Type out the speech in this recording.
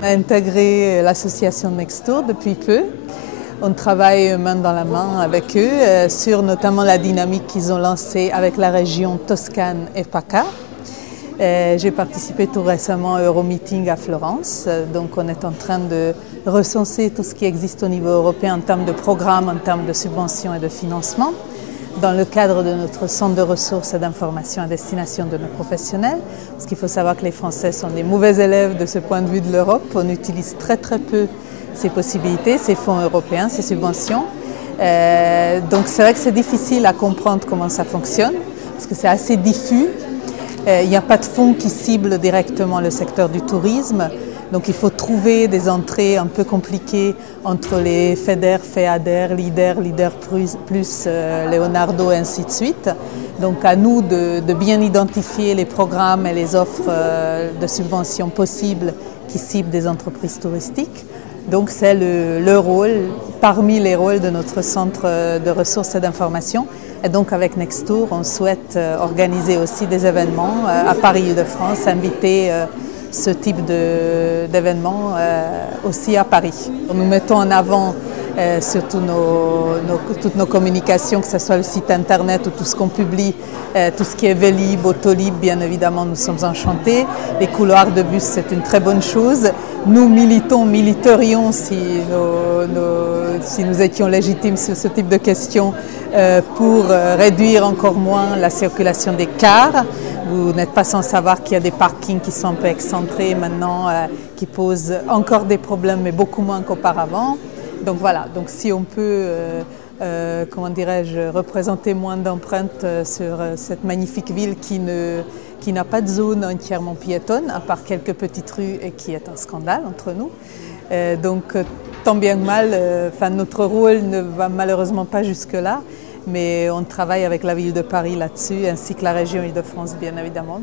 On a intégré l'association Nextour depuis peu. On travaille main dans la main avec eux sur notamment la dynamique qu'ils ont lancée avec la région Toscane et PACA. J'ai participé tout récemment à Euromeeting à Florence, donc on est en train de recenser tout ce qui existe au niveau européen en termes de programmes, en termes de subventions et de financement, dans le cadre de notre centre de ressources et d'information à destination de nos professionnels. Parce qu'il faut savoir que les Français sont des mauvais élèves de ce point de vue de l'Europe. On utilise très peu ces possibilités, ces fonds européens, ces subventions. Donc c'est vrai que c'est difficile à comprendre comment ça fonctionne, parce que c'est assez diffus. Il n'y a pas de fonds qui ciblent directement le secteur du tourisme. Donc il faut trouver des entrées un peu compliquées entre les FEDER, FEADER, Leader plus Leonardo et ainsi de suite. Donc à nous de bien identifier les programmes et les offres de subventions possibles qui ciblent des entreprises touristiques. Donc c'est le rôle, parmi les rôles de notre centre de ressources et d'information. Et donc avec Nextour, on souhaite organiser aussi des événements à Paris-Île-de-France, inviter ce type d'événements aussi à Paris. Nous mettons en avant surtout toutes nos communications, que ce soit le site internet ou tout ce qu'on publie, tout ce qui est Vélib, Autolib, bien évidemment, nous sommes enchantés. Les couloirs de bus, c'est une très bonne chose. Nous militerions si nous étions légitimes sur ce type de questions pour réduire encore moins la circulation des cars. Vous n'êtes pas sans savoir qu'il y a des parkings qui sont un peu excentrés maintenant, qui posent encore des problèmes, mais beaucoup moins qu'auparavant. Donc voilà, donc si on peut, comment dirais-je, représenter moins d'empreintes sur cette magnifique ville qui n'a pas de zone entièrement piétonne, à part quelques petites rues, et qui est un scandale entre nous. Donc tant bien que mal, notre rôle ne va malheureusement pas jusque-là, mais on travaille avec la ville de Paris là-dessus, ainsi que la région Île-de-France bien évidemment.